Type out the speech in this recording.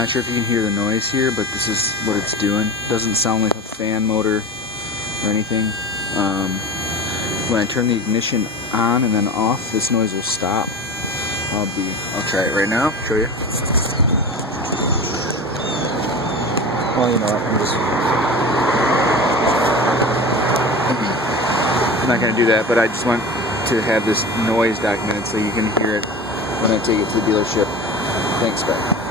Not sure if you can hear the noise here, but this is what it's doing. Doesn't sound like a fan motor or anything. When I turn the ignition on and then off, this noise will stop. I'll try it right now, show you. Well, you know what, I'm not going to do that, but I just want to have this noise documented so you can hear it when I take it to the dealership. Thanks, bye.